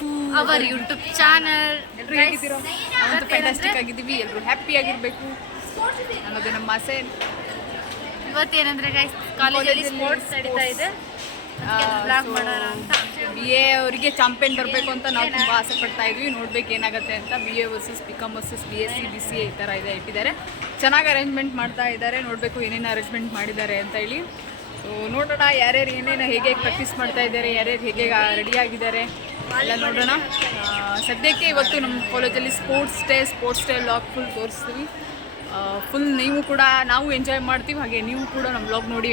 To our YouTube channel. ಎಲ್ಲರೂ ಹೇಗಿದ್ದೀರೋ? ನಾವಂತೂ fantastic ಆಗಿದ್ದೀವಿ. ಎಲ್ಲರೂ ಹ್ಯಾಪಿ ಆಗಿರಬೇಕು ಅನ್ನೋದು ನಮ್ಮ ಆಸೆ. ಇವತ್ತೇನಂದ್ರೆ ಗೈಸ್ ಕಾಲೇಜಲ್ಲಿ ಸ್ಪೋರ್ಟ್ಸ್ ನಡೀತಾ ಇದೆ. BA ಅವರಿಗೆ ಚಾಂಪಿಯನ್ ಬರಬೇಕು ಅಂತ ನಾವು ತುಂಬ ಆಸೆ ಪಡ್ತಾ ಇದ್ವಿ. ನೋಡ್ಬೇಕು ಏನಾಗುತ್ತೆ ಅಂತ. BA versus BCom versus BSc BCA ಈ ಥರ ಇದೆ ಇಟ್ಟಿದ್ದಾರೆ. ಚೆನ್ನಾಗಿ ಅರೇಂಜ್ಮೆಂಟ್ ಮಾಡ್ತಾ ಇದ್ದಾರೆ. ನೋಡಬೇಕು ಏನೇನು ಅರೇಂಜ್ಮೆಂಟ್ ಮಾಡಿದ್ದಾರೆ ಅಂತ ಹೇಳಿ. ಸೊ ನೋಡೋಣ ಯಾರ್ಯಾರು ಏನೇನು ಹೇಗೆ ಪ್ರಾಕ್ಟೀಸ್ ಮಾಡ್ತಾ ಇದ್ದಾರೆ, ಯಾರ್ಯಾರು ಹೇಗೆ ರೆಡಿಯಾಗಿದ್ದಾರೆ ಎಲ್ಲ ನೋಡೋಣ. ಸದ್ಯಕ್ಕೆ ಇವತ್ತು ನಮ್ಮ ಕಾಲೇಜಲ್ಲಿ ಸ್ಪೋರ್ಟ್ಸ್ ಡೇ ವ್ಲಾಗ್ ಫುಲ್ ತೋರಿಸ್ತೀವಿ. ಫುಲ್ ನಾವು ಎಂಜಾಯ್ ಮಾಡ್ತೀವಿ, ಹಾಗೆ ನೀವು ಕೂಡ ನಮ್ಮ ವ್ಲಾಗ್ ನೋಡಿ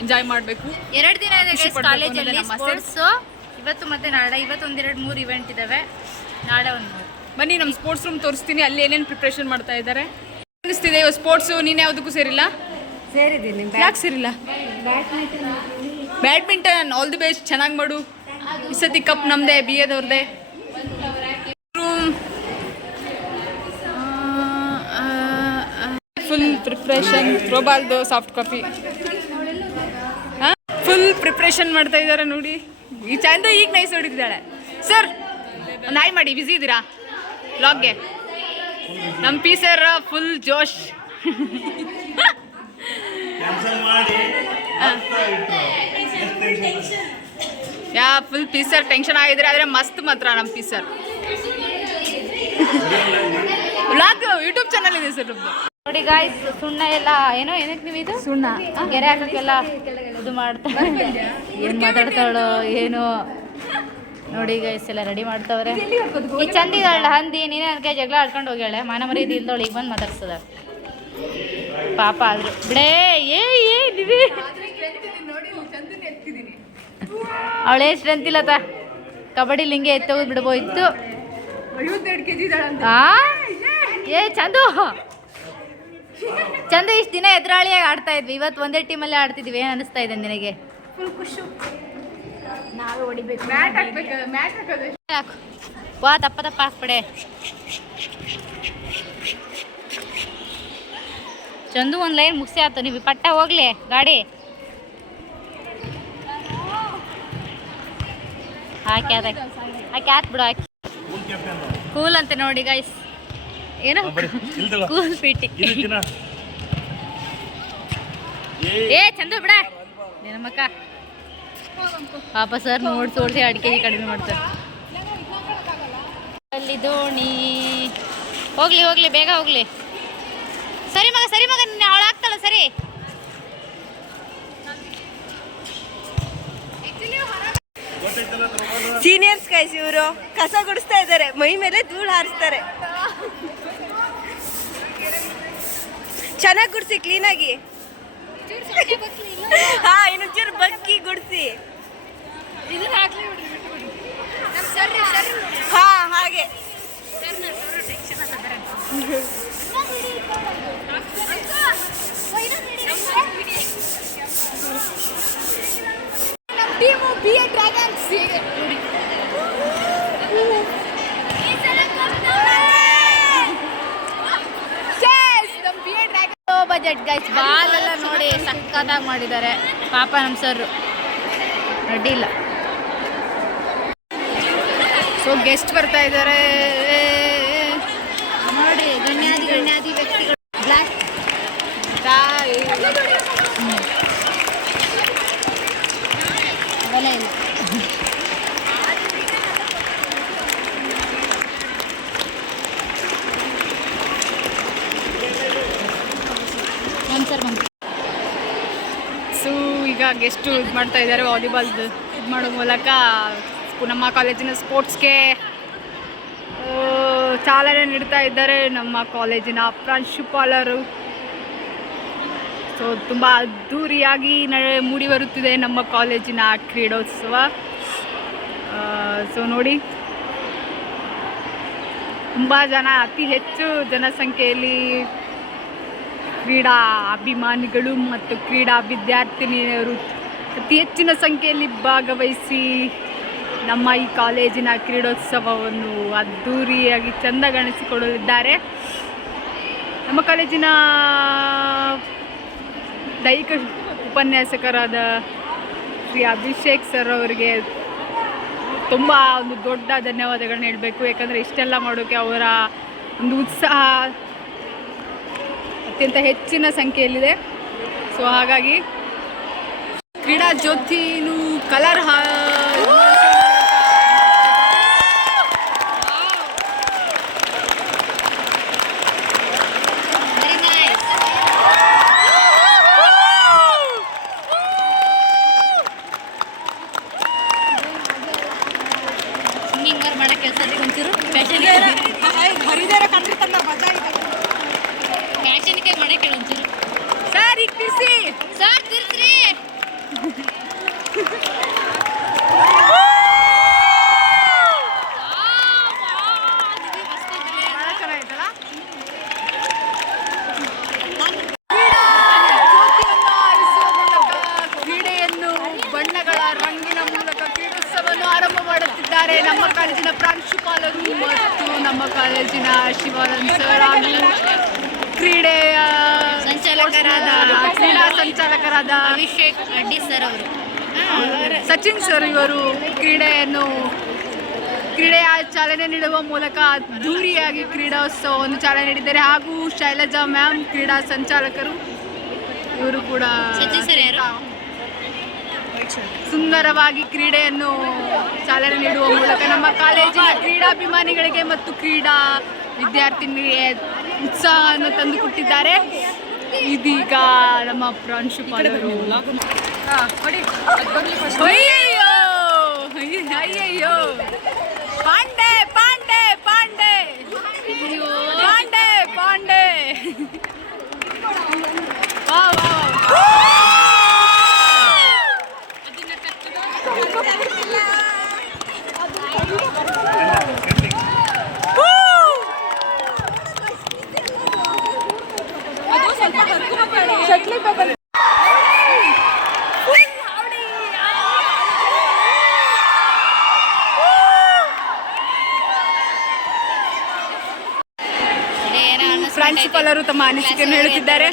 ಎಂಜಾಯ್ ಮಾಡಬೇಕು. 2 ದಿನ ಇದೆ ಕಾಲೇಜಲ್ಲಿ ಸ್ಪೋರ್ಟ್ಸ್. ಇವತ್ತು ಮತ್ತೆ ನಾಳೆ, ಇವತ್ತು 1-2-3 ಇವೆಂಟ್ ಇದಾವೆ. ನಾಳೆ ಒಂದು ಬನ್ನಿ ನಮ್ಮ ಸ್ಪೋರ್ಟ್ಸ್ ರೂಮ್ ತೋರಿಸ್ತೀನಿ. ಅಲ್ಲಿ ಏನೇನು ಪ್ರಿಪ್ರೇಷನ್ ಮಾಡ್ತಾ ಇದ್ದಾರೆ ಅನಿಸ್ತಿದೆ. ಇವಾಗ ಸ್ಪೋರ್ಟ್ಸು ನೀನು ಯಾವುದಕ್ಕೂ ಸೇರಿಲ್ಲ? ಸೇರಿದ್ದೀನಿ. ಯಾಕೆ ಸೇರಿಲ್ಲ? ಬ್ಯಾಡ್ಮಿಂಟನ್ ಆಲ್ ದಿ ಬೆಸ್ಟ್, ಚೆನ್ನಾಗಿ ಮಾಡು. ಈ ಸತಿ ಕಪ್ ನಮ್ಮದೇ, BAದವ್ರದ್ದೇ. Full preparation. ಥ್ರೋಬಾಲ್ದು ಸಾಫ್ಟ್ ಕಾಪಿ ಫುಲ್ ಪ್ರಿಪ್ರೇಷನ್ ಮಾಡ್ತಾ ಇದ್ದಾರೆ ನೋಡಿ. ಈ ಚಂದ ಈಗ ನೈಸ್ ಹೊಡಿತಿದ್ದಾಳೆ. ಸರ್ ನಾಯಿ ಮಾಡಿ, ಬ್ಯುಸಿ ಇದ್ದೀರಾ ವ್ಲಾಗ್ಗೆ? ನಮ್ಮ ಪಿ ಸರ್ ಫುಲ್ ಜೋಶ್. ಫುಲ್ ಪಿ ಸರ್ ಟೆನ್ಷನ್ ಆಗಿದ್ರೆ, ಆದರೆ ಮಸ್ತ್ ಮಾತ್ರ ನಮ್ಮ P sir. Vlog YouTube channel ಇದೆ ಸರ್ ನಮ್ಮದು. ನೋಡಿ ಗಾಯ್ಸ್, ಸುಣ್ಣ ಎಲ್ಲ ಏನಕ್ಕೆ ನೀವು ಇದು ಸುಣ್ಣ ಗೆರೆ ಹಾಕೋಕ್ಕೆಲ್ಲ ಇದು ಮಾಡ್ತಾರೆ. ಏನು ಮಾತಾಡ್ತಾಳೋ ಏನೋ ನೋಡಿ ಗೈಸ್, ಎಲ್ಲ ರೆಡಿ ಮಾಡ್ತಾವ್ರೆ. ಈ ಚಂದ ಇದ್ದಾಳ ಹಂದಿ, ನೀನೇ ನನ್ನ ಕೈ ಜಗಳ ಆಡ್ಕೊಂಡು ಹೋಗ್ಯಾಳೆ. ಮಾನ ಮರ್ಯಾದೆ ಇಲ್ದವಳು ಈಗ ಬಂದು ಮಾತಾಡ್ಸದ ಪಾಪ. ಆದ್ರು ಬಿಡೇ ನೀವೇ ಅವಳೇ ಸ್ಟ್ರೆಂತ್ ಇಲ್ಲತ್ತ. ಕಬಡ್ಡಿ ಲಿಂಗೆ ಎತ್ತೋಗಿ ಬಿಡ್ಬೋಯ್ತು. ಚಂದ ಇಷ್ಟು ದಿನ ಎದುರಾಳಿಯಾಗಿ ಆಡ್ತಾ ಇದ್ವಿ, ಇವತ್ತು ಒಂದೇ ಟೀಮಲ್ಲೇ ಆಡ್ತಿದ್ವಿ. ಏನು ಅನಿಸ್ತಾ ಇದೆ ನಿನಗೆ? ನಾವೇ ಹೊಡಿಬೇಕು. ವಾ ತಪ್ಪ ಹಾಕ್ಬಿಡೆ. ಚಂದು ಒಂದು ಲೈನ್ ಮುಗಿಸಿ ಆಯ್ತು. ನೀವು ಪಟ್ಟ ಹೋಗ್ಲಿ ಗಾಡಿ ಹಾಕಿ ಆತ್ ಬಿಡು. ಹಾಕಿ ಕೂಲ್ ಅಂತೆ ನೋಡಿ ಗೈಸ್. ಏನೋ ಕೂಲ್ ಪೀಟಿ. ಚಂದ ಬಿಡ ನಿನ್ನಮ್ಮಕ್ಕ. ಪಾಪ ಸರ್ ನೋಡ್ಸಿ 2 kg ಕಡಿಮೆ ಮಾಡ್ತಾರೆ. ಅಲ್ಲಿ ದೋಣಿ ಹೋಗ್ಲಿ ಬೇಗ ಹೋಗ್ಲಿ. ಸರಿ ಮಗ ನಿನ್ನೆ ಅವಳಾಗ್ತಲ್ಲ ಸರಿ. ಸೀನಿಯರ್ಸ್ ಗೈಸ್, ಇವರು ಕಸ ಗುಡಿಸ್ತಾ ಇದ್ದಾರೆ, ಮೈ ಮೇಲೆ ಧೂಳು ಹಾರಿಸ್ತಾರೆ. ಚೆನ್ನಾಗಿ ಗುಡಿಸಿ, ಕ್ಲೀನಾಗಿ. ಇನ್ನೊಂಚೂರು ಬಗ್ಗಿ ಗುಡಿಸಿ. ಹಾಗೆ team BA dragons. Budget guys, ಬಾಲೆಲ್ಲ ನೋಡಿ ಸಕ್ಕತ್ತಾಗಿ ಮಾಡಿದ್ದಾರೆ. ಪಾಪ ನಮ್ಮ ಸರ್ ರೆಡಿ ಇಲ್ಲ. ಸೊ ಗೆಸ್ಟ್ ಬರ್ತಾ ಇದ್ದಾರೆ ನೋಡಿ. ಗಣ್ಯಾದಿ ವ್ಯಕ್ತಿಗಳು. ಬ್ಲ್ಯಾಕ್ ಅವೆಲ್ಲ ಇಲ್ಲ. ಸೊ ಈಗ ಗೆಸ್ಟು ಇದು ಮಾಡ್ತಾ ಇದ್ದಾರೆ. ವಾಲಿಬಾಲ್ದು ಇದು ಮಾಡೋ ಮೂಲಕ ನಮ್ಮ ಕಾಲೇಜಿನ ಸ್ಪೋರ್ಟ್ಸ್ಗೆ ಚಾಲನೆ ನೀಡ್ತಾ ಇದ್ದಾರೆ ನಮ್ಮ ಕಾಲೇಜಿನ ಪ್ರಾಂಶುಪಾಲರು. ಸೊ ತುಂಬ ಅದ್ಧೂರಿಯಾಗಿ ಮೂಡಿ ಬರುತ್ತಿದೆ ನಮ್ಮ ಕಾಲೇಜಿನ ಕ್ರೀಡೋತ್ಸವ. ಸೊ ನೋಡಿ, ತುಂಬ ಜನ, ಅತಿ ಹೆಚ್ಚು ಜನಸಂಖ್ಯೆಯಲ್ಲಿ ಕ್ರೀಡಾ ಅಭಿಮಾನಿಗಳು ಮತ್ತು ಕ್ರೀಡಾ ವಿದ್ಯಾರ್ಥಿನಿಯರು ಅತಿ ಹೆಚ್ಚಿನ ಸಂಖ್ಯೆಯಲ್ಲಿ ಭಾಗವಹಿಸಿ ನಮ್ಮ ಈ ಕಾಲೇಜಿನ ಕ್ರೀಡೋತ್ಸವವನ್ನು ಅದ್ಧೂರಿಯಾಗಿ ಚೆಂದಗೊಳಿಸಿಕೊಡಲಿದ್ದಾರೆ. ನಮ್ಮ ಕಾಲೇಜಿನ ದೈಹಿಕ ಉಪನ್ಯಾಸಕರಾದ ಶ್ರೀ ಅಭಿಷೇಕ್ ಸರ್ ಅವರಿಗೆ ತುಂಬ ಒಂದು ದೊಡ್ಡ ಧನ್ಯವಾದಗಳನ್ನ ಹೇಳಬೇಕು. ಯಾಕಂದರೆ ಇಷ್ಟೆಲ್ಲ ಮಾಡೋಕ್ಕೆ ಅವರ ಒಂದು ಉತ್ಸಾಹ ಅತ್ಯಂತ ಹೆಚ್ಚಿನ ಸಂಖ್ಯೆಯಲ್ಲಿದೆ. ಸೊ ಹಾಗಾಗಿ ಕ್ರೀಡಾ ಜ್ಯೋತಿನು ಕಲರ್ ಹಿಂಗಾರು ಮಾಡೋ ಕೆಲಸ ಒಂಚೂರು ಫ್ಯಾಷನ್ಗೆ ಮಾಡಕ್ಕೆ ಒಂಚೂರು ಸರ್ ಈಗ ತಿರ್ಸಿ ಸರ್ ತಿರ್ಸ್ರಿ. ಚೆನ್ನಾಗಿತ್ತಲ್ಲ. ಕ್ರೀಡೆಯನ್ನು ಬಣ್ಣಗಳ ರಂಗಿನ ಮೂಲಕ ಕ್ರೀಡೋತ್ಸವವನ್ನು ಆರಂಭ ಮಾಡುತ್ತಿದ್ದಾರೆ ನಮ್ಮ ಕಾಲೇಜಿನ ಪ್ರಾಂಶುಪಾಲರು ಮತ್ತು ನಮ್ಮ ಕಾಲೇಜಿನ ಶಿವಾನಂದ್ ಸರ್ ಹಾಗೂ ಕ್ರೀಡೆಯ ಕ್ರೀಡಾ ಸಂಚಾಲಕರಾದ ಅಭಿಷೇಕ್ ಅಡ್ಡಿ ಸರ್ ಅವರು, ಸಚಿನ್ ಸರ್ ಇವರು ಕ್ರೀಡೆಯ ಚಾಲನೆ ನೀಡುವ ಮೂಲಕ ಅದ್ಧೂರಿಯಾಗಿ ಕ್ರೀಡೋತ್ಸವವನ್ನು ಚಾಲನೆ ನೀಡಿದ್ದಾರೆ. ಹಾಗೂ ಶೈಲಜಾ ಮ್ಯಾಮ್ ಕ್ರೀಡಾ ಸಂಚಾಲಕರು, ಇವರು ಕೂಡ ಸುಂದರವಾಗಿ ಕ್ರೀಡೆಯನ್ನು ಚಾಲನೆ ನೀಡುವ ಮೂಲಕ ನಮ್ಮ ಕಾಲೇಜಿನ ಕ್ರೀಡಾಭಿಮಾನಿಗಳಿಗೆ ಮತ್ತು ಕ್ರೀಡಾ ವಿದ್ಯಾರ್ಥಿನಿಗೆ ಉತ್ಸಾಹವನ್ನು ತಂದುಕೊಟ್ಟಿದ್ದಾರೆ. ಇದೀಗ ನಮ್ಮ ಪ್ರಾಂಶುಪಾಲರು ಅಯ್ಯಯ್ಯೋ ಅಯ್ಯಯ್ಯೋ ಪಾಂಡೆ ಪಾಂಡೆ ಪಾಂಡೆ ಪಾಂಡೆ ಪಾಂಡೆ ವಾ ವಾ ಪ್ರಾಂಶುಪಾಲರು ತಮ್ಮ ಅನಿಸಿಕೆಯನ್ನು ಹೇಳುತ್ತಿದ್ದಾರೆ.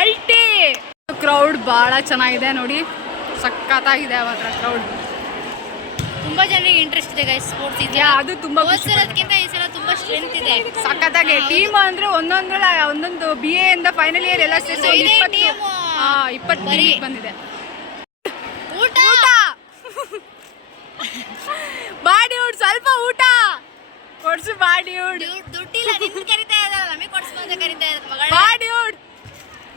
ಅಲ್ಟಿ ಕ್ರೌಡ್ ಬಹಳ ಚೆನ್ನಾಗಿದೆ ನೋಡಿ, ಸಖತ್ತಾಗಿದೆ ಮಾತ್ರ ಕ್ರೌಡ್. ತುಂಬಾ ಜನರಿಗೆ ಇಂಟ್ರೆಸ್ಟ್ ಇದೆ ಗೈಸ್, ಸ್ಪೋರ್ಟ್ಸ್ ಇದೆಯಾ, ಅದು ತುಂಬಾ ಹೋದ್ಸಲಕ್ಕಿಂತ ಈ ಸಲ ತುಂಬಾ ಸ್ಟ್ರೆಂತ್ ಇದೆ. ಸಖತ್ತಾಗಿ ಟೀಮ್ ಅಂದ್ರೆ ಒಂದೊಂದು BA ಇಂದ ಫೈನಲ್ ಇಯರ್ ಎಲ್ಲ ಸೇರಿ 20 ಟೀಮ್ ಬಂದಿದೆ. ಊಟ ಬಾಡಿವುಡ್ ಸ್ವಲ್ಪ ಊಟ ಕೊಡ್ಸು. ಬಾಡಿವುಡ್ ದುಡ್ಡಿಲ್ಲ, ನಿನ್ ಕರಿತಾ ಇದ್ದಾರ, ನಮಗೆ ಕೊಡ್ಸ್ಕೊಂತ ಕರಿತಾ ಇದ್ದಾರೆ. ಬಾಡಿವುಡ್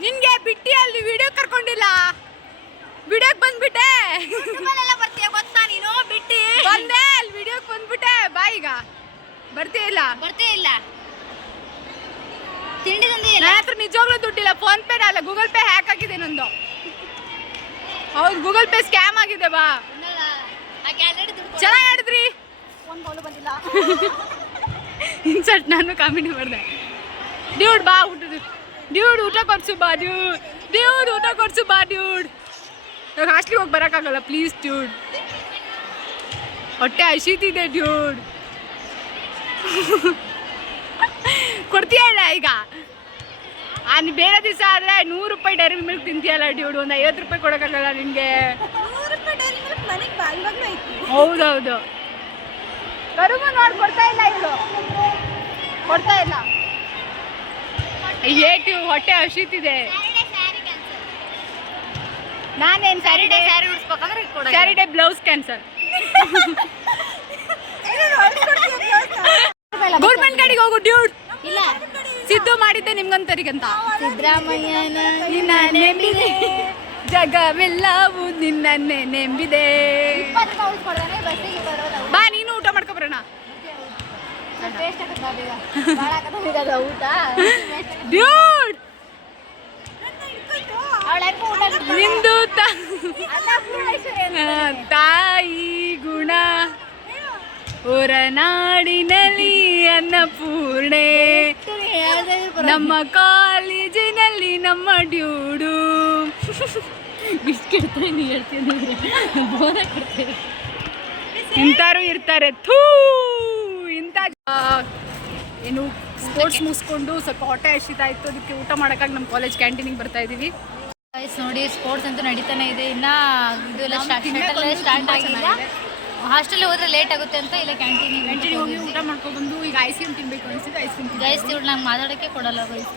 ನಿನ್ಗೆ ಬಿಟ್ಟಿ ಅಲ್ಲಿ ವಿಡಿಯೋ ಕರ್ಕೊಂಡಿಲ್ಲ, ವಿಡಿಯೋಕ್ ಬಂದ್ಬಿಟ್ಟೆ. ಬರ್ತೀಯ ಗೊತ್ತಾ ನೀನು? ಬಿಟ್ಟಿ ಬಂದೆ ಅಲ್ಲಿ ವಿಡಿಯೋಕ್ ಬಂದ್ಬಿಟ್ಟೆ. ಬಾ ಈಗ ಬರ್ತೇ ಇಲ್ಲ ತಿಂಡಿ ತಂದಿಲ್ಲ. ನನ್ನ ಹತ್ರ ನಿಜವಾಗ್ಲೂ ದುಡ್ಡಿಲ್ಲ, ಫೋನ್ ಪೇ ಅಲ್ಲ ಗೂಗಲ್ ಪೇ ಹ್ಯಾಕ್ ಆಗಿದೆ ನಂದು. ಹೌದು ಗೂಗಲ್ ಪೇ ಸ್ಕ್ಯಾಮ್ ಆಗಿದೆ. ಬಾ ಚೆನ್ನಾಗಿ ಆಡಿದ್ರಿ. ಇನ್ಸರ್ಟ್ ನಾನು ಕಾಮಿಡಿ ಮಾಡಿದೆ. ಡ್ಯೂಡ್ ಬಾ ಡ್ಯೂಡ್ ಊಟ ಕೊಡ್ಸು ಬಾ ಡ್ಯೂಡ್ ಊಟ ಕೊಡ್ಸು ಬಾ ಡ್ಯೂಡ್. ಇವಾಗ ಹಾಸ್ಟ್ಲಿಗೆ ಹೋಗಿ ಬರೋಕ್ಕಾಗಲ್ಲ ಪ್ಲೀಸ್ ಡ್ಯೂಡ್, ಹೊಟ್ಟೆ ಹಸಿತಿದೆ ಡ್ಯೂಡ್. ಕೊಡ್ತೀಯ ಇಲ್ಲ ಈಗ? ಬೇರೆ ದಿವಸ ಆದರೆ 100 ರೂಪಾಯಿ ಡೈರಿ ಮಿಲ್ಕ್ ತಿಂತೀಯಲ್ಲ ಡ್ಯೂಡ್, ಒಂದು 50 ರೂಪಾಯಿ ಕೊಡೋಕ್ಕಾಗಲ್ಲ ನಿನಗೆ. ಹೌದೌದು ಕರುಮ ನೋಡಿ ಕೊಡ್ತಾ ಇಲ್ಲ, ಇವಳು ಕೊಡ್ತಾ ಇಲ್ಲ. ಏಟು ಹೊಟ್ಟೆ ಹಸಿತಿದೆ. ನಾನೇನು ಸ್ಯಾರಿಡೇ ಸ್ಯಾರಿಡೇ ಬ್ಲೌಸ್ ಕ್ಯಾನ್ಸಲ್. ಗೌರ್ಮೆಂಟ್ ಗಾಡಿಗೆ ಹೋಗು ಡ್ಯೂಡ್. ಇಲ್ಲ ಸಿದ್ದು ಮಾಡಿದ್ದೆ ನಿಮ್ಗಂತರಿಗಂತ. ಸಿದ್ದರಾಮಯ್ಯನ ನಿನ್ನ ನೆಂಬಿದೆ ಜಗವೆಲ್ಲವೂ ನಿನ್ನನ್ನೇ ನೆಂಬಿದೆ. ಬಾ ನೀನು ಊಟ ಮಾಡ್ಕೊಬರೋಣ. ಡ್ಯೂಡ್ ನಿಂದು ತಾಯಿ ಗುಣ ಹೊರನಾಡಿನಲ್ಲಿ ಅನ್ನಪೂರ್ಣೆ, ನಮ್ಮ ಕಾಲೇಜಿನಲ್ಲಿ ನಮ್ಮ ಡ್ಯೂಡು. ಬಿಸ್ಕೆಟ್ ಇಂಥವ್ರು ಇರ್ತಾರೆ. ಥೂ ಇಂಥ ಏನು ಸ್ಪೋರ್ಟ್ಸ್ ಮುಗಿಸ್ಕೊಂಡು ಸ್ವಲ್ಪ ಹೊಟ್ಟೆ ಹಸಿತಾ ಇತ್ತು, ಅದಕ್ಕೆ ಊಟ ಮಾಡೋಕ್ಕಾಗಿ ನಮ್ಮ ಕಾಲೇಜ್ ಕ್ಯಾಂಟೀನಿಗೆ ಬರ್ತಾ ಇದ್ದೀವಿ. ಗೈಸ್ ನೋಡಿ ಸ್ಪೋರ್ಟ್ಸ್ ಅಂತೂ ನಡೀತಾನೆ ಇದೆ, ಇನ್ನ ಇದೆಲ್ಲ ಸ್ಟಾರ್ಟ್ ಆಗಿಲ್ಲ. ಹಾಸ್ಟೆಲ್ ಹೋದ್ರೆ ಲೇಟ್ ಆಗುತ್ತೆ ಅಂತ ಇಲ್ಲ ಕ್ಯಾಂಟೀನಿಗೆ ಹೋಗಿ ಊಟ ಮಾಡ್ಕೊಬಂದು ಈಗ ಐಸ್ ಕ್ರೀಮ್ ತಿನ್ಬೇಕು ಅನಿಸಿದ್ದು ಐಸ್ ಕ್ರೀಮ್ ಗೈಸ್ ಇವ್ರು ನಂಗೆ ಮಾತಾಡೋಕ್ಕೆ ಕೊಡಲ್ಲ ಗೈಸ್.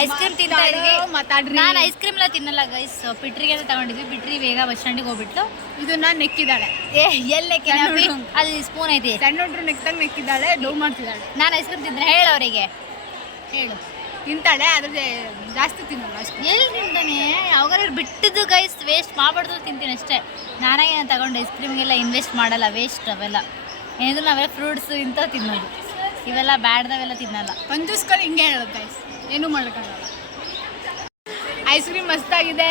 ಐಸ್ ಕ್ರೀಮ್ ತಿಂತಾ ಇದ್ವಿ, ಮಾತಾಡ್ರಿ. ನಾನು ಐಸ್ ಕ್ರೀಮ್ ಎಲ್ಲ ತಿನ್ನಲ್ಲ ಗೈಸ್. ಪಿಟ್ರಿಗೆ ಅಂತ ತಗೊಂಡಿದ್ವಿ, ಪಿಟ್ರಿ ಬೇಗ ಬಸ್ ಸ್ಟ್ಯಾಂಡಿಗೆ ಹೋಗ್ಬಿಟ್ಟು ಇದನ್ನ ನೆಕ್ಕಿದ್ದಾಳೆ. ಎಲ್ಲೇ ಅಲ್ಲಿ ಸ್ಪೂನ್ ಐತಿ, ಸಣ್ಣ ಹುಡ್ರು ನೆಕ್ದಂಗೆ ನೆಕ್ಕಿದ್ದಾಳೆ, ಡೌ ಮಾಡ್ತಿದ್ದಾಳೆ. ನಾನು ಐಸ್ ಕ್ರೀಮ್ ತಿಂದ್ರೆ ಹೇಳು ಅವರಿಗೆ, ಹೇಳು. ತಿಂತಾಳೆ ಅದ್ರ ಜಾಸ್ತಿ ತಿನ್ನಲ್ಲ ಅಷ್ಟೇ. ಎಲ್ಲಿ ತಿಂತಾನೆ ಯಾವಾಗಾರು ಬಿಟ್ಟಿದ್ದು ಗೈಸ್, ವೇಸ್ಟ್ ಮಾಡಬಾರ್ದು ತಿಂತೀನಿ ಅಷ್ಟೇ. ನಾನೇ ತಗೊಂಡು ಐಸ್ ಕ್ರೀಮ್ಗೆಲ್ಲ ಇನ್ವೆಸ್ಟ್ ಮಾಡಲ್ಲ, ವೇಸ್ಟ್ ಅವೆಲ್ಲ. ಏನಿದ್ರು ನಾವೆಲ್ಲ ಫ್ರೂಟ್ಸು ಇಂಥವು ತಿನ್ನೋದು, ಇವೆಲ್ಲ ಬ್ಯಾಡ್ದವೆಲ್ಲ ತಿನ್ನಲ್ಲ. ಕಂಜೂಸ್ಕರ್ ಹಿಂಗೆ ಹೇಳೋದು ಗೈಸ್, ಏನೂ ಮಾಡೋಕ್ಕಾಗಲ್ಲ. ಐಸ್ ಕ್ರೀಮ್ ಮಸ್ತಾಗಿದೆ,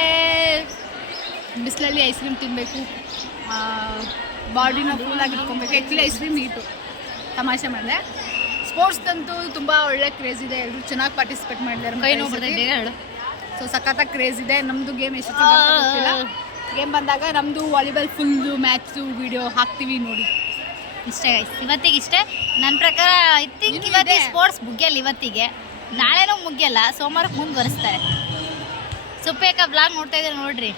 ಬಿಸಿಲಲ್ಲಿ ಐಸ್ ಕ್ರೀಮ್ ತಿನ್ನಬೇಕು, ಬಾಡಿನ ಕೂಲಾಗಿ ಇಟ್ಕೊಬೇಕು. ಆ್ಯಕ್ಚುಲಿ ಐಸ್ ಕ್ರೀಮ್ ಹೀಟು, ತಮಾಷೆ ಮಾಡಿದೆ. ಸ್ಪೋರ್ಟ್ಸ್ದಂತೂ ತುಂಬ ಒಳ್ಳೆ ಕ್ರೇಜ್ ಇದೆ, ಎಲ್ಲರೂ ಚೆನ್ನಾಗಿ ಪಾರ್ಟಿಸಿಪೇಟ್ ಮಾಡಿದ್ದಾರೆ. ಕೈ ನೋವು ಬರ್ತದೆ ಬೇಗ ಹೇಳು. ಸೊ ಸಖತ್ತಾಗಿ ಕ್ರೇಜ್ ಇದೆ. ನಮ್ಮದು ಗೇಮ್ ಎಷ್ಟು ಗೊತ್ತಿಲ್ಲ, ಗೇಮ್ ಬಂದಾಗ ನಮ್ಮದು ವಾಲಿಬಾಲ್ ಫುಲ್ಲು ಮ್ಯಾಚು ವಿಡಿಯೋ ಹಾಕ್ತೀವಿ ನೋಡಿ. ಇಷ್ಟೇ ಗೈಸ್, ಇವತ್ತಿಗೆ ಇಷ್ಟೇ. ನನ್ನ ಪ್ರಕಾರ ಐ ಥಿಂಕ್ ಇವತ್ತಿಗೆ ಸ್ಪೋರ್ಟ್ಸ್ ಮುಗಿಯಲ್ಲ, ಇವತ್ತಿಗೆ ನಾಳೆನೂ ಮುಗಿಯಲ್ಲ, ಸೋಮವಾರಕ್ಕೆ ಮುಂದುವರಿಸ್ತಾರೆ. ಸುಪ್ಪೇಕ ಬ್ಲಾಗ್ ನೋಡ್ತಾ ಇದ್ದಾರೆ ನೋಡ್ರಿ,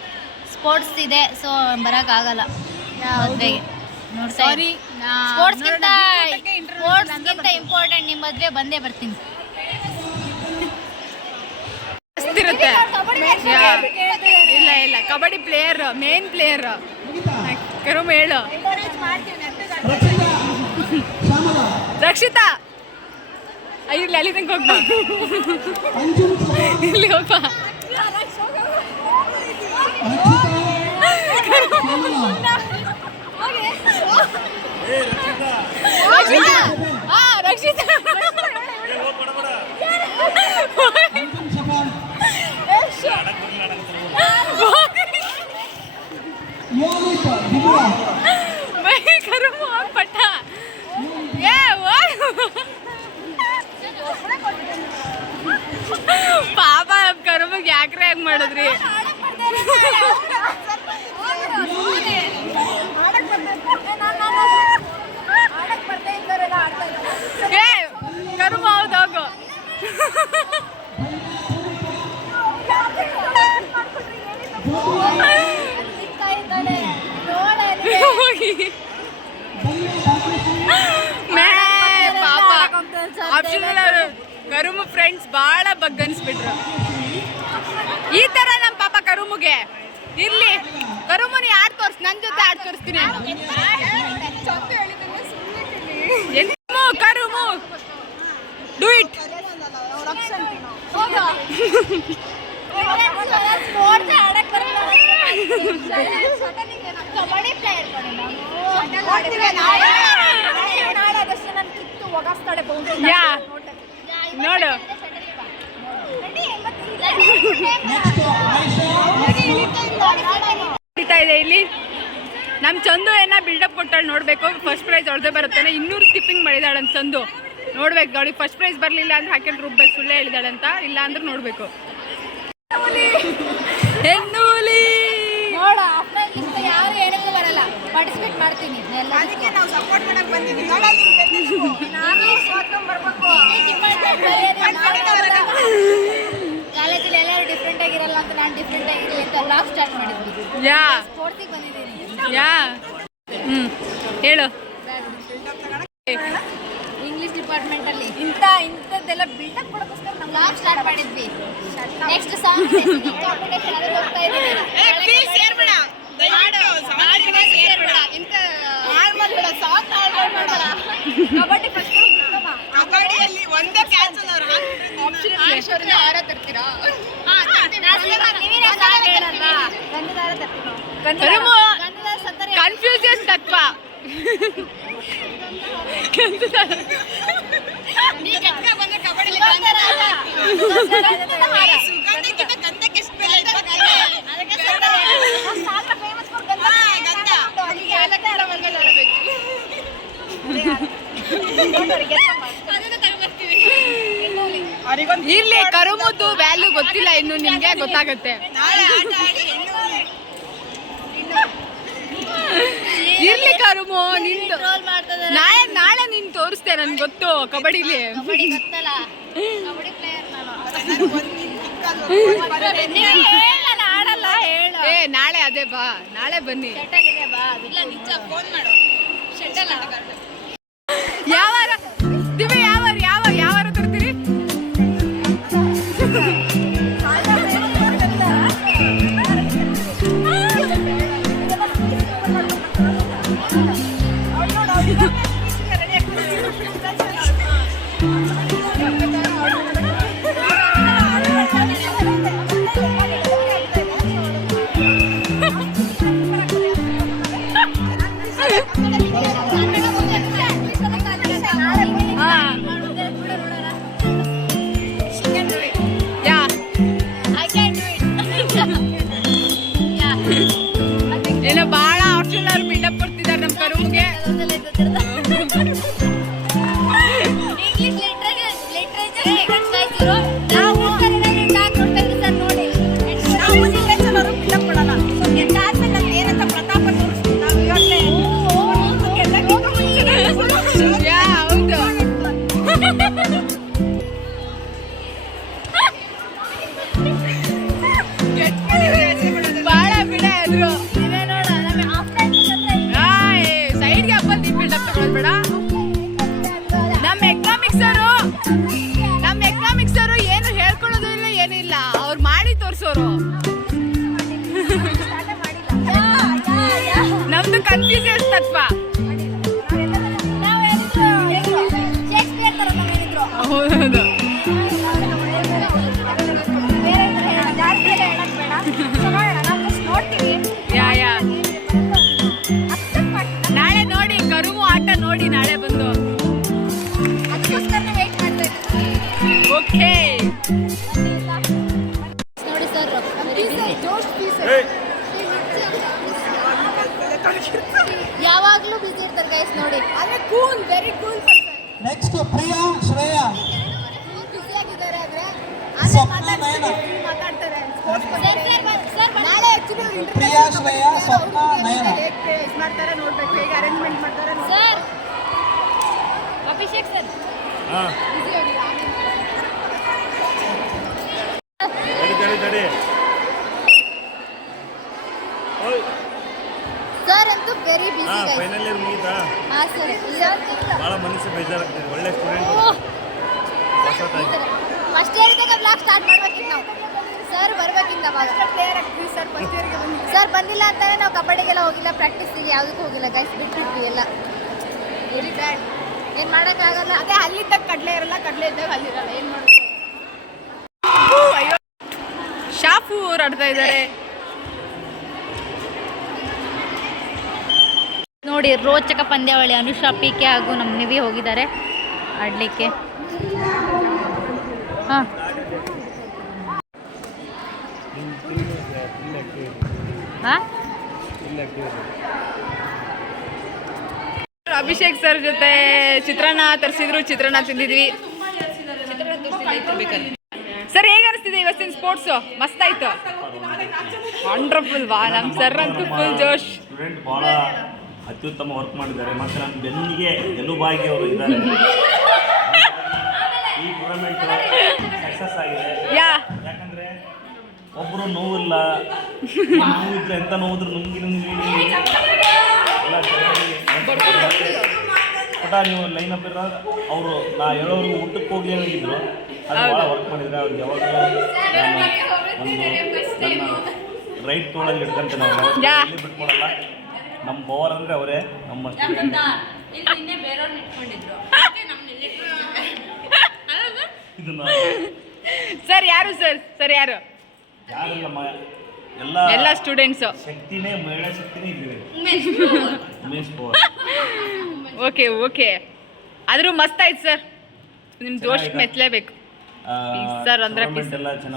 ಸ್ಪೋರ್ಟ್ಸ್ ಇದೆ ಸೊ ಬರೋಕ್ಕಾಗಲ್ಲ ಮದುವೆಗೆ. ನೋಡ್ತಾ ಸಾರಿ, ಸ್ಪೋರ್ಟ್ಸ್ಗಿಂತ ಇಂಪಾರ್ಟೆಂಟ್ ನಿಮ್ಮ ಮದುವೆ ಬಂದೇ ಬರ್ತೀನಿ. ಇರುತ್ತೆ. ಇಲ್ಲ ಇಲ್ಲ, ಕಬಡ್ಡಿ ಪ್ಲೇಯರ್, ಮೇನ್ ಪ್ಲೇಯರ್ ಕರುಮ್ ಹೇಳು. ರಕ್ಷಿತಾ ಇಲ್ಲಿ ಅಲ್ಲಿ ತನಕ ಹೋಗ್ಬಾ, ಇಲ್ಲಿ ಹೋಗ್ಬಾ. ರಕ್ಷಿತಾ ಪಟ್ಟ ಪಾಪ ಕರುಮಗೆ ಯಾಕ್ರೆ ಹೆಂಗ್ ಮಾಡಿದ್ರಿ? ಕರುಮ ಹೌದೋಗು. ಕರುಮು ಫ್ರೆಂಡ್ಸ್ ಭಾಳ ಬಗ್ ಅನ್ಸ್ಬಿಟ್ರು. ಈ ತರ ನಮ್ಮ ಪಾಪ ಕರುಮಗೆ ಇರ್ಲಿ. ಕರುಮುನಿ ಆಡ್ ತೋರ್ಸ್, ನನ್ನ ಜೊತೆ ಆಡ್ ತೋರಿಸ್ತೀನಿ. ಕರುಮು ಡೂ ಇಟ್. ನೋಡು ಇದೆ ಇಲ್ಲಿ. ನಮ್ಮ ಚಂದು ಏನ ಬಿಲ್ಡಪ್ ಕೊಟ್ಟಾಳೆ ನೋಡ್ಬೇಕು. ಫಸ್ಟ್ ಪ್ರೈಸ್ ಅವಳದೇ ಬರುತ್ತಾನೆ. 200 ಸ್ಕಿಪ್ಪಿಂಗ್ ಮಾಡಿದಾಳೆ ಅಂತ ಚಂದು. ನೋಡ್ಬೇಕು ಅವಳಿಗೆ ಫಸ್ಟ್ ಪ್ರೈಸ್ ಬರಲಿಲ್ಲ ಅಂದ್ರೆ ಹಾಕೊಂಡು ರುಬ್ಬೇಕು, ಸುಳ್ಳೆ ಹೇಳಿದಾಳೆ ಅಂತ. ಇಲ್ಲ ಅಂದ್ರೆ ನೋಡ್ಬೇಕು. ಹೆಣ್ಣೂಲಿ ನೋಡು, ಯಾರು ಏನಕ್ಕೂ ಬರಲ್ಲ, ಪಾರ್ಟಿಸಿಪೇಟ್ ಮಾಡ್ತೀನಿ. ಅದಕ್ಕೆ ನಾವು ಸಪೋರ್ಟ್ ಮಾಡಕ್ ಬಂದಿದ್ದೀವಿ. ಕಾಲೇಜಲ್ಲಿ ಎಲ್ಲರೂ ಡಿಫ್ರೆಂಟ್ ಆಗಿರಲ್ಲ ಅಂತ ನಾನು ಡಿಫ್ರೆಂಟ್ ಆಗಿರಲಿ ಅಂತ ಬ್ಲಾಗ್ ಸ್ಟಾರ್ಟ್ ಮಾಡಿದ್ವಿ. ಯಾ ಸ್ಪೋರ್ಟ್ಸಿಗೆ ಬಂದಿದ್ದೀನಿ. ಯಾ ಹೇಳು. ಇಂಗ್ಲಿಷ್ ಡಿಪಾರ್ಟ್ಮೆಂಟ್ ಅಲ್ಲಿ ಇಂಥದ್ದೆಲ್ಲ ಬಿಲ್ಡಪ್ ಕೊಡೋಕ್ಕೋಸ್ಕರ ನಾವು ಬ್ಲಾಗ್ ಸ್ಟಾರ್ಟ್ ಮಾಡಿದ್ವಿ. ನೆಕ್ಸ್ಟ್ ಸಾಂಗ್ ಕಾಂಪಿಟೇಷನ್ ಅದಕ್ಕೆ ಹೋಗ್ತಾ ಇದ್ದೀವಿ. ಕಬಡ್ಡಿ ಫಸ್ಟ್ ಕಬಡ್ಡಿಯಲ್ಲಿ ಒಂದೇ ಕ್ಯಾಚ್ ತರ್ತೀರಾ? ಕನ್ಫ್ಯೂಷನ್ ತತ್ವ. ಇರ್ಲಿ, ಕರುಮುದ್ದು ವ್ಯಾಲ್ಯೂ ಗೊತ್ತಿಲ್ಲ ಇನ್ನು, ನಿಮ್ಗೆ ಗೊತ್ತಾಗುತ್ತೆ. ಇರ್ಲಿ ಕರುಮು ನಿಂದು ನಾಳೆ ನೀನ್ ತೋರಿಸ್ತೆ ನನ್ಗೆ ಗೊತ್ತು ಕಬಡ್ಡಿಲಿ. ಏ ನಾಳೆ ಅದೇ ಬಾ, ನಾಳೆ ಬನ್ನಿ. ಯಾವಾರ ದಿವ್ಯ ಯಾವಾರ ತರ್ತೀರಿ? ಏನೋ ಬಾಳ ಆಪ್ಷನ್ ಅವ್ರು ಬಿಲ್ಡಪ್ ಕೊಡ್ತಿದ್ದಾರೆ ನಮ್ಮ ಕರುಮ್ಗೆ. ಬಾಳ ಬಿಡ ಆದ್ರು ಸೈಡ್ಗೆ ಹಾಕೊಂಡು ಬಿಲ್ಡಪ್ ತಗೊಳ್ಳೋದು ಬೇಡ. ನಮ್ಮ ಎಕನಾಮಿಕ್ಸ್ ಅವರು ಏನು ಹೇಳ್ಕೊಳ್ಳೋದು ಇಲ್ಲ ಏನಿಲ್ಲ, ಅವ್ರು ಮಾಡಿ ತೋರ್ಸೋರು. ನಮ್ದು ಕನ್ಫ್ಯೂಷನ್ ತತ್ವ. ಹೌದು ನಾಳೆ ನೋಡಿ ಕರುಮು ಆಟ ನೋಡಿ ನಾಳೆ ಬಂದು. ಓಕೆ ನೋಡಿ ಸರ್, ಯಾವಾಗ್ಲೂ ಬಿಸಿ ಇರ್ತಾರೆ ಗೈಸ್ ನೋಡಿ. Cool, very cool. Next Priya Shreya busy ಆಗಿದ್ದಾರೆ ಆದ್ರೆ ಸ್ವಪ್ನ ನಯನ. ಪ್ರಿಯಾ ಶ್ರೇಯಾ ಸ್ವಪ್ನ ನಯನ. ಹೇಗೆ ಮಾಡ್ತಾರೆ ನೋಡ್ಬೇಕು, ಹೇಗೆ ಅರೇಂಜ್ಮೆಂಟ್ ಮಾಡ್ತಾರೆ ಸರ್. ಅಭಿಷೇಕ್ ಸರ್ ಸರ್ ಅಂತೂ ವೆರಿ ಬಿಸಿ ಫೈನಲ್ ಇಯರ್ ಮುಗೀತಾ? ಹಾಂ ಸರ್. ಭಾಳ ಮನಸ್ಸು ಬೇಜಾರಾಗ್ತದೆ. ಒಳ್ಳೆ ಸ್ಟೂಡೆಂಟ್ ಫಸ್ಟ್ ಇಯರ್ದಾಗ ಬ್ಲಾಗ್ ಸ್ಟಾರ್ಟ್ ಮಾಡ್ಬೇಕಿತ್ತು ನಾವು. ಸರ್ ಬರ್ಬೇಕಿಂದ ಅವಾಗ ಸರ್ ಬಂದಿಲ್ಲ ಅಂತಾನೆ ನಾವು ಕಬಡ್ಡಿಗೆಲ್ಲ ಹೋಗಿಲ್ಲ, ಪ್ರಾಕ್ಟೀಸಿಗೆ ಯಾವುದಕ್ಕೂ ಹೋಗಿಲ್ಲ ಗೈಸ್, ಬಿಟ್ಟಿದ್ವಿ ಎಲ್ಲ. ವೆರಿ ಬ್ಯಾಡ್, ಏನು ಮಾಡೋಕ್ಕಾಗಲ್ಲ. ಅದೇ ಅಲ್ಲಿದ್ದಾಗ ಕಡಲೆ ಇರಲ್ಲ, ಕಡಲೆ ಇದ್ದಾಗ ಅಲ್ಲಿರಲ್ಲ, ಏನು ಮಾಡೋದು. ಶಾಫು ಆಡ್ತಾ ಇದ್ದಾರೆ ನೋಡಿ. ರೋಚಕ ಪಂದ್ಯಾವಳಿ. ಅನುಷಾ ಪಿ.ಕೆ ಹಾಗೂ ನಮ್ಮ ನಿವಿ ಹೋಗಿದ್ದಾರೆ ಆಡಲಿಕ್ಕೆ. ಹಾಂ ಹಾಂ ಅಭಿಷೇಕ್ ಸರ್ ಜೊತೆ ಚಿತ್ರಾನ್ನ ತರಿಸಿದ್ರು, ಚಿತ್ರಾನ್ನ ತಿಂದಿದ್ವಿ. ಸರ್ ಹೇಗೆ ಅನಿಸ್ತಿದೆ ಇವತ್ತಿನ ಸ್ಪೋರ್ಟ್ಸು? ಮಸ್ತ್ ಆಯ್ತು, ವಂಡರ್ಫುಲ್. ವಾ, ನಮ್ಮ ಸರ್ ಅಂತೂ ಫುಲ್ ಜೋಶ್. ಸ್ಟೂಡೆಂಟ್ ಭಾಳ ಅತ್ಯುತ್ತಮ ವರ್ಕ್ ಮಾಡಿದ್ದಾರೆ. ಮತ್ತು ನಮ್ಮ ಬೆನ್ನಿಗೆ ಗೆಲುವಾಗಿ ಅವರು ಇದ್ದಾರೆ. ಈ ಟೂರ್ನಮೆಂಟ್ ಸಕ್ಸಸ್ ಆಗಿದೆ. ಯಾಕಂದರೆ ಒಬ್ಬರು ನೋವಿಲ್ಲ, ನೋವಿದ್ರೆ ಎಂಥ ನೋವಿದ್ರು ನುಂಗಿ ಎಲ್ಲ ಚೆನ್ನಾಗಿ ಪುಟ ನೀವು ಲೈನ್ ಅಪ್ ಇರೋ ಅವರು ನಾ ಹೇಳೋರು ಊಟಕ್ಕೆ ಹೋಗಿ ಹೇಳಿದ್ರು. ಅದು ಭಾಳ ವರ್ಕ್ ಮಾಡಿದರೆ ಅವ್ರಿಗೆ ಯಾವಾಗಲೂ ಒಂದು ನನ್ನ ರೈಟ್ ತೋಳಲ್ಲಿ ಹಿಡ್ಕೊಂತ ನಾವು ಎಲ್ಲಿ ಬಿಟ್ಕೊಡಲ್ಲ. ನಮ್ಮ ಪವರ್ ಅಂದರೆ ಅವರೇ, ನಮ್ಮ ಇದನ್ನ ಸರ್ ಯಾರು ಸರ್ ಯಾರು ಯಾರಿಲ್ಲಮ್ಮ, ಎಲ್ಲ ಸ್ಟೂಡೆಂಟ್ಸು ಶಕ್ತಿನೇ, ಮಹಿಳಾ ಶಕ್ತಿನೇ ಇದ್ದೀವಿ. ಉಮೇಶ್ ಪವರ್. ಓಕೆ ಆದರೂ ಮಸ್ತ್ ಆಯ್ತು ಸರ್, ನಿಮ್ಮ ಜೋಶ್ ಮೆಚ್ಚಲೇಬೇಕು ಸರ್. ಅಂದ್ರೆ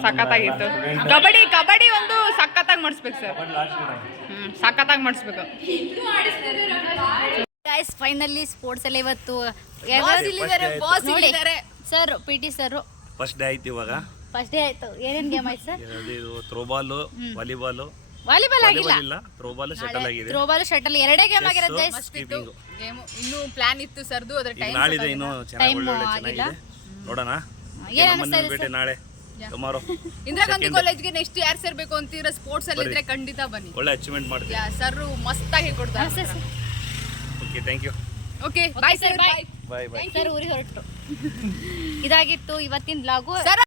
ಸಖತ್ತಾಗಿತ್ತು. ಕಬಡ್ಡಿ ಒಂದು ಸಖತ್ತಾಗಿ ಮಾಡಿಸ್ಬೇಕು ಸರ್, ಸಖತ್ತಾಗಿ ಮಾಡಿಸ್ಬೇಕು. ಗೈಸ್ ಫೈನಲಿ ಸ್ಪೋರ್ಟ್ಸ್ ಎಲ್ಲ ಇವತ್ತು sir PT sir first day ಆಯ್ತು. ಇವಾಗ ಫಸ್ಟ್ ಡೇ ಆಯ್ತು. ಏನೇನು ಗೇಮ್ ಆಯ್ತು ಸರ್? ಇದು ಥ್ರೋಬಾಲು, ವಾಲಿಬಾಲು, ವಾಲಿಬಾಲ್ ಆಗಿಲ್ಲ, ವಾಲಿಬಾಲ್ ಇಲ್ಲ, ಥ್ರೋಬಾಲ್ ಸೆಟಲ್ ಆಗಿದೆ. ಥ್ರೋಬಾಲ್ ಶಟಲ್ ಎರಡೇ ಗೇಮ್ ಆಗಿರೋದು ಗೈಸ್. ಸ್ಕೀಪಿಂಗ್ ಗೇಮ್ ಇನ್ನೂ ಪ್ಲಾನ್ ಇತ್ತು ಸರ್ದು, ಅದ್ರ ಟೈಮ್ ನಾಳಿದೆ, ಇನ್ನೂ ಚೆನ್ನಾಗಿ Time ಒಳ್ಳೆ ಆಗಿಲ್ಲ. ಚೆನ್ನಾಗಿದೆ. ನೋಡೋಣ ಏನ್ ನಮ್ಮನ್ನ ಅನಿಸ್ತಾ ಇದೆ ಭೇಟಿ ನಾಳೆ ಟುಮಾರೋ. ಇಂದಿರಾ ಗಾಂಧಿ ಕಾಲೇಜ್ಗೆ ನೆಕ್ಸ್ಟ್ ಯಾರು ಸೇರ್ಬೇಕು ಅಂತೀರ ಸ್ಪೋರ್ಟ್ಸ್ ಅಲ್ಲಿ ಇದ್ರೆ ಖಂಡಿತ ಬನ್ನಿ. ಒಳ್ಳೆ ಅಚೀವ್ಮೆಂಟ್ ಮಾಡ್ತೀವಿ. ಸರ್ ಮಸ್ತಾಗಿ ಹೇಳ್ಕೊಡ್ತಾರೆ. Okay, thank you. Okay bye sir, bye bye bye. Sir ಊರಿಗೆ ಹೊರಟು. ಇದಾಗಿತ್ತು ಇವತ್ತಿನ ಬ್ಲಾಗು. ಸರ್